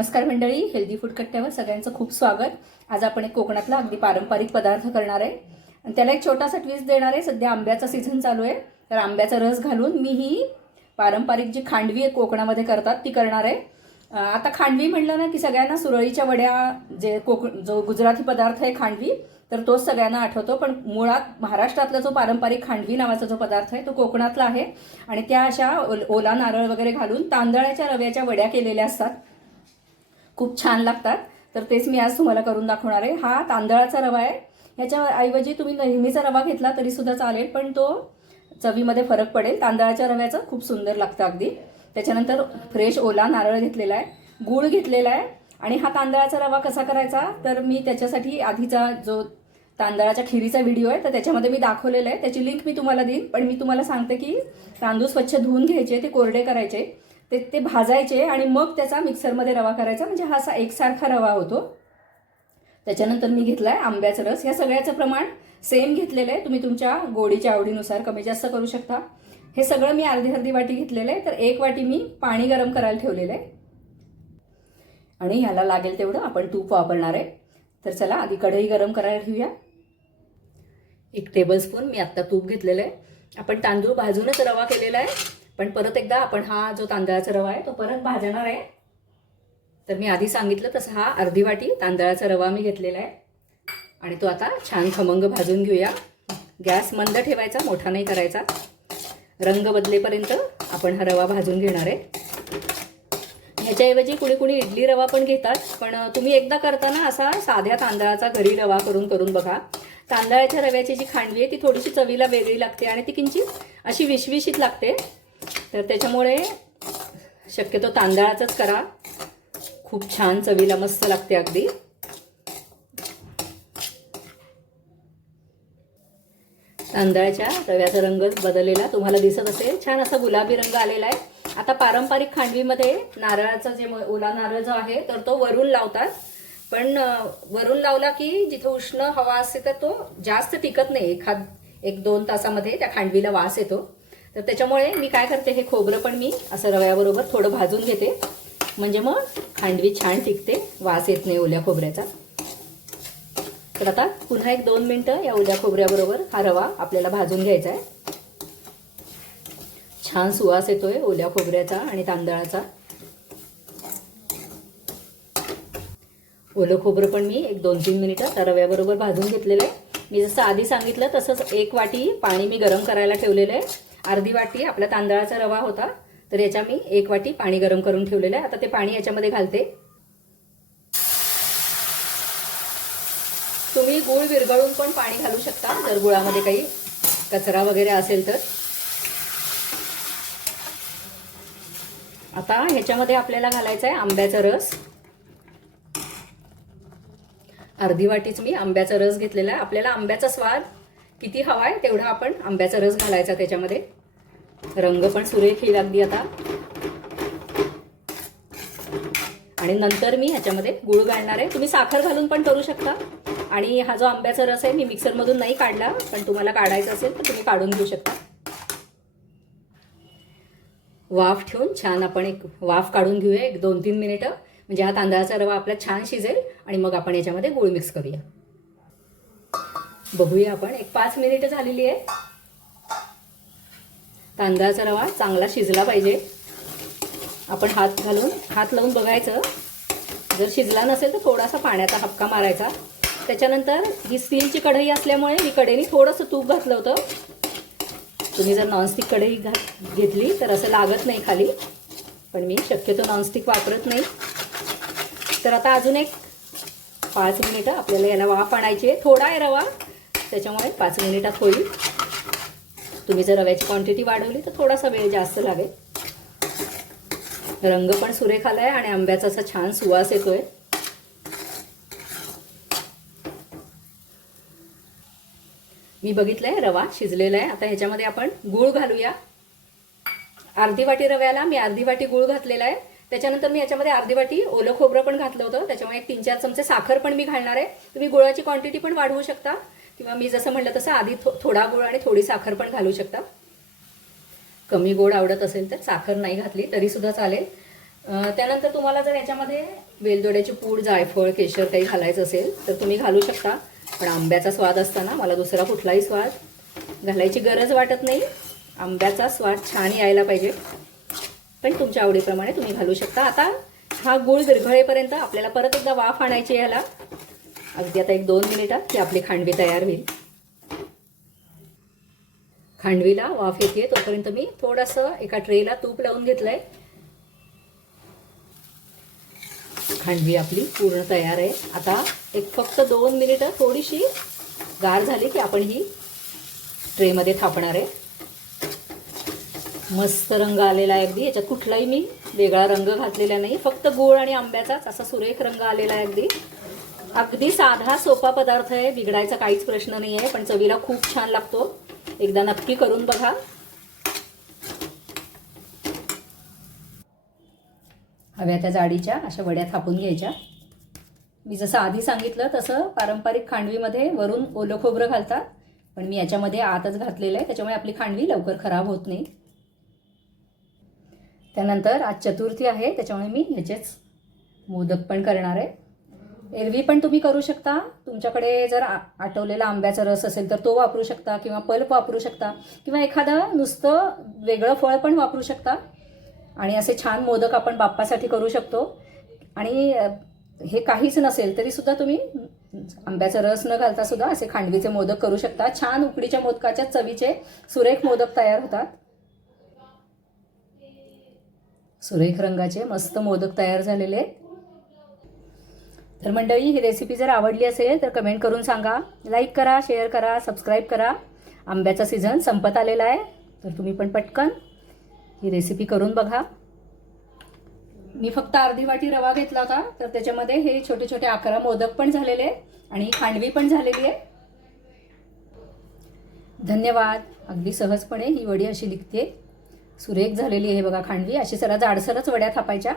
नमस्कार मंडळी healthy food कट्ट्यावर सगळ्यांचं खूप स्वागत. आज आपण एक कोकणातला अगदी पारंपरिक पदार्थ करणार आहे. आणि त्याला एक छोटासा ट्विस्ट देणार आहे. सध्या आंब्याचा सीझन चालू आहे. तर आंब्याचा रस घालून मी ही पारंपरिक जी खांडवी आहे कोकणामध्ये करतात ती करणार आहे. आता खांडवी म्हणलं ना की सगळ्यांना सुरळीच्या वड्या जे कोक जो गुजराती पदार्थ आहे खांडवी तर तोच सगळ्यांना आठवतो. पण मुळात महाराष्ट्रातला जो पारंपरिक खांडवी नावाचा जो पदार्थ आहे तो कोकणातला आहे. आणि त्या अशा ओल- ओला नारळ वगैरे घालून तांदळाच्या रव्याच्या वड्या केलेल्या असतात. खूप छान लागतात. तर तेच मी आज तुम्हाला करून दाखवणार आहे. हा तांदळाचा रवा आहे. ह्याच्या ऐवजी तुम्ही नेहमीचा रवा घेतला तरी सुद्धा चालेल पण तो चवीमध्ये फरक पडेल. तांदळाच्या रव्याचं खूप सुंदर लागतं अगदी. त्याच्यानंतर फ्रेश ओला नारळ घेतलेला आहे. गूळ घेतलेला आहे. आणि हा तांदळाचा रवा कसा करायचा? तर मी त्याच्यासाठी आधीचा जो तांदळाच्या खिरीचा व्हिडिओ आहे तर त्याच्यामध्ये मी दाखवलेला आहे. त्याची लिंक मी तुम्हाला देईन पण मी तुम्हाला सांगते की तांदूळ स्वच्छ धुवून घ्यायचे ते कोरडे करायचे. ते ते भाजायचे आणि मग त्याचा मिक्सरमध्ये रवा करायचा. म्हणजे हा असा एकसारखा रवा होतो. त्याच्यानंतर मी घेतला आहे आंब्याचा रस. ह्या सगळ्याचं प्रमाण सेम घेतलेलं आहे. तुम्ही तुमच्या गोडीच्या आवडीनुसार कमी जास्त करू शकता. हे सगळं मी अर्धी अर्धी वाटी घेतलेलं आहे. तर एक वाटी मी पाणी गरम करायला ठेवलेलं आहे. आणि ह्याला लागेल तेवढं आपण तूप वापरणार आहे. तर चला आधी कढई गरम करायला ठेवूया एक टेबलस्पून मी आत्ता तूप घेतलेलं आहे. आपण तांदूळ भाजूनच रवा केलेला आहे. पण परत एकदा आपण हा जो तांदळाचा रवा आहे तो परत भाजणार आहे. तर मी आधी सांगितलं तसं हा अर्धी वाटी तांदळाचा रवा मी घेतलेला आहे. आणि तो आता छान खमंग भाजून घेऊया. गॅस मंद ठेवायचा मोठा नाही करायचा. रंग बदलेपर्यंत आपण हा रवा भाजून घेणार आहे. ह्याच्याऐवजी कुणी कुणी इडली रवा पण घेतात पण तुम्ही एकदा करताना असा साध्या तांदळाचा घरी रवा करून करून बघा. तांदळाच्या रव्याची जी खांडवी आहे ती थोडीशी चवीला वेगळी लागते आणि ती किंचित अशी विशविशीत लागते. तर त्याच्यामुळे शक्यतो तांदळाचंच करा. खूप छान चवीला मस्त लागते अगदी. तांदळाच्या रव्याचा रंग बदललेला तुम्हाला दिसत असेल. छान असा गुलाबी रंग आलेला आहे. आता पारंपरिक खांडवीमध्ये नारळाचा जे ओला नारळ जो आहे तर तो वरून लावतात. पण वरून लावला की जिथे उष्ण हवा असते तर तो जास्त टिकत नाही. एखाद एक दोन तासामध्ये त्या खांडवीला वास येतो. तर त्याच्यामुळे मी काय करते हे खोबरं पण मी असं रव्याबरोबर थोडं भाजून घेते. म्हणजे मग खांडवी छान टिकते वास येत नाही ओल्या खोबऱ्याचा. तर आता पुन्हा एक दोन मिनटं या ओल्या खोबऱ्याबरोबर हा रवा आपल्याला भाजून घ्यायचा आहे. छान सुवास येतोय ओल्या खोबऱ्याचा आणि तांदळाचा. ओलं खोबरं पण मी एक दोन तीन मिनिटं त्या रव्याबरोबर भाजून घेतलेलं आहे. मी जसं आधी सांगितलं तसंच एक वाटी पाणी मी गरम करायला ठेवलेलं आहे. अर्धी वाटी आपला तांदळाचा रवा होता. तर याच्या मी एक वाटी पाणी गरम करून ठेवलेलं आहे. आता ते पाणी याच्यामध्ये घालते. तुम्ही गुळ विरघळून पण पाणी घालू शकता जर गुळामध्ये काही कचरा वगैरे असेल तर. आता ह्याच्यामध्ये आपल्याला घालायचा आहे आंब्याचा रस. अर्धी वाटीच मी आंब्याचा रस घेतलेला आहे. आपल्याला आंब्याचा स्वाद किती हवा आहे तेवढा आपण आंब्याचा रस घालायचा त्याच्यामध्ये. रंग पण सुरेख येईल अगदी आता. आणि नंतर मी ह्याच्यामध्ये गुळ घालणार आहे. तुम्ही साखर घालून पण करू शकता. आणि हा जो आंब्याचा रस आहे मी मिक्सरमधून नाही काढला पण तुम्हाला काढायचा असेल तर तुम्ही काढून घेऊ शकता. वाफ ठेवून छान आपण एक वाफ काढून घेऊया एक दोन तीन मिनिटं. म्हणजे हा तांदळाचा रवा आपला छान शिजेल आणि मग आपण याच्यामध्ये गुळ मिक्स करूया. बघूया आपण. एक पाच मिनिटं झालेली आहे. तांदळाचा रवा चांगला शिजला पाहिजे. आपण हात घालून हात लावून बघायचं. जर शिजला नसेल तर थोडासा पाण्याचा हपका मारायचा. त्याच्यानंतर ही स्टीलची कढई असल्यामुळे ही कढईने थोडंसं तूप घातलं होतं. तुम्ही जर नॉनस्टिक कढई घा घेतली तर असं लागत नाही खाली. पण मी शक्यतो नॉनस्टिक वापरत नाही. तर आता अजून एक पाच मिनिटं आपल्याला याला वाफ आणायची आहे. थोडा आहे रवा. त्याच्यामुळे पाच मिनिटात होईल. तुम्ही जर रव्याची क्वांटिटी वाढवली तर थोडासा वेळ जास्त लागेल. रंग पण सुरेख आहे आणि आंब्याचा असा छान सुवास येतोय. मी बघितलंय रवा शिजलेला आहे. आता ह्याच्यामध्ये आपण गूळ घालूया. अर्धी वाटी रव्याला मी अर्धी वाटी गूळ घातलेला आहे. त्याच्यानंतर मी याच्यामध्ये अर्धी वाटी ओलं खोबरं पण घातलं होतं. त्याच्यामुळे एक तीन चार चमचे साखर पण मी घालणार आहे. तुम्ही गुळाची क्वांटिटी पण वाढवू शकता. किंवा मी जसं म्हटलं तसं आधी थो थोडा गुळ आणि थोडी साखर पण घालू शकता. कमी गोड आवडत असेल तर साखर नाही घातली तरीसुद्धा चालेल. त्यानंतर तुम्हाला जर याच्यामध्ये वेलदोड्याची पूड जायफळ केशर काही घालायचं असेल तर तुम्ही घालू शकता. पण आंब्याचा स्वाद असताना मला दुसरा कुठलाही स्वाद घालायची गरज वाटत नाही. आंब्याचा स्वाद छान यायला पाहिजे. पण तुमच्या आवडीप्रमाणे तुम्ही घालू शकता. आता हा गुळ विरघळेपर्यंत आपल्याला परत एकदा वाफ आणायची याला. अगदी आता एक दोन मिनिटात ती आपली खांडवी तयार होईल. खांडवीला वाफ येते तोपर्यंत मी थोडंसं एका ट्रेला तूप लावून घेतलंय. खांडवी आपली पूर्ण तयार आहे. आता एक फक्त दोन मिनिटं थोडीशी गार झाली की आपण ही ट्रेमध्ये थापणार आहे. मस्त रंग आलेला आहे अगदी. याच्यात कुठलाही मी वेगळा रंग घातलेला नाही. फक्त गोळ आणि आंब्याचाच असा सुरेख रंग आलेला आहे अगदी. अगदी साधा सोपा पदार्थ आहे. बिघडायचा काहीच प्रश्न नाही आहे पण चवीला खूप छान लागतो. एकदा नक्की करून बघा. हव्या त्या जाडीच्या अशा वड्या थापून घ्यायच्या. मी जसं आधी सांगितलं तसं पारंपरिक खांडवीमध्ये वरून ओलं खोबरं घालतात. पण मी याच्यामध्ये आतच घातलेलं आहे. त्याच्यामुळे आपली खांडवी लवकर खराब होत नाही. त्यानंतर आज चतुर्थी आहे. त्याच्यामुळे मी ह्याचेच मोदक पण करणार आहे. एरवी पण तुम्ही करू शकता. तुमच्याकडे जर आटवलेला आंब्याचा रस असेल तर तो वापरू शकता किंवा पल्प वापरू शकता किंवा एखादं नुसतं वेगळं फळ पण वापरू शकता. आणि असे छान मोदक आपण बाप्पासाठी करू शकतो. आणि हे काहीच नसेल तरी सुद्धा तुम्ही आंब्याचा रस न घालता सुद्धा असे खांडवीचे मोदक करू शकता. छान उकडीच्या मोदकाच्या चवीचे सुरेख मोदक तयार होतात. सुरेख रंगाचे मस्त मोदक तयार झालेले आहेत. तर मंडळी ही रेसिपी जर आवडली असेल तर कमेंट करून सांगा. लाईक करा शेअर करा सबस्क्राईब करा. आंब्याचा सीझन संपत आलेला आहे. तर तुम्ही पण पटकन ही रेसिपी करून बघा. मी फक्त अर्धी वाटी रवा घेतला होता. तर त्याच्यामध्ये हे छोटे छोटे अकरा मोदक पण झालेले आणि खांडवी पण झालेली आहे. धन्यवाद. अगदी सहजपणे ही वडी अशी निघते. सुरेख झालेली आहे बघा खांडवी. अशी जरा जाडसरच वड्या थापायच्या.